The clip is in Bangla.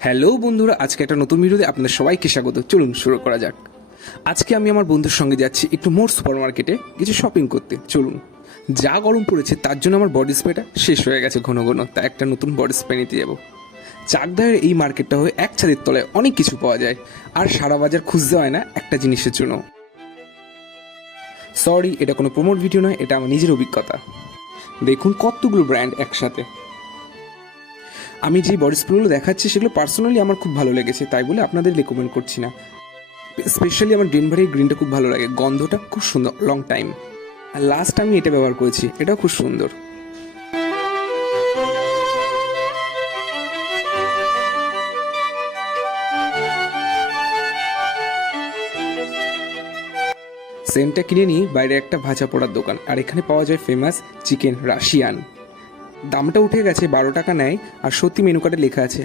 হ্যালো বন্ধুরা, আজকে একটা নতুন ভিডিওতে আপনাদের সবাইকে স্বাগত। চলুন শুরু করা যাক। আজকে আমি আমার বন্ধুর সঙ্গে যাচ্ছি একটু মোর সুপার মার্কেটে কিছু শপিং করতে। চলুন। যা গরম পড়েছে তার জন্য আমার বডি স্প্রেটা শেষ হয়ে গেছে ঘন ঘন, তাই একটা নতুন বডি স্প্রে নিতে যাবো। চাকদাহের এই মার্কেটটা হয়ে এক ছাদের তলায় অনেক কিছু পাওয়া যায়, আর সারা বাজার খুঁজতে হয় না একটা জিনিসের জন্য। সরি, এটা কোনো প্রমোট ভিডিও নয়, এটা আমার নিজের অভিজ্ঞতা। দেখুন কতগুলো ব্র্যান্ড একসাথে। আমি যে বডি স্প্রেগুলো দেখাচ্ছি সেগুলো পার্সোনালি আমার খুব ভালো লেগেছে, তাই বলে আপনাদের রেকমেন্ড করছি না। স্পেশালি আমার ডেনভারের গ্রিনটা খুব ভালো লাগে, গন্ধটা খুব সুন্দর, লং টাইম। আর লাস্ট আমি এটা ব্যবহার করেছি, এটাও খুব সুন্দর। সেন্টটা কিনে নিই বাইরে একটা ভাজা পোড়ার দোকান, আর এখানে পাওয়া যায় ফেমাস চিকেন রাশিয়ান। দামটা উঠে গেছে, 12 টাকা নেয়, আর সত্যি মেনু কার্ডে লেখা আছে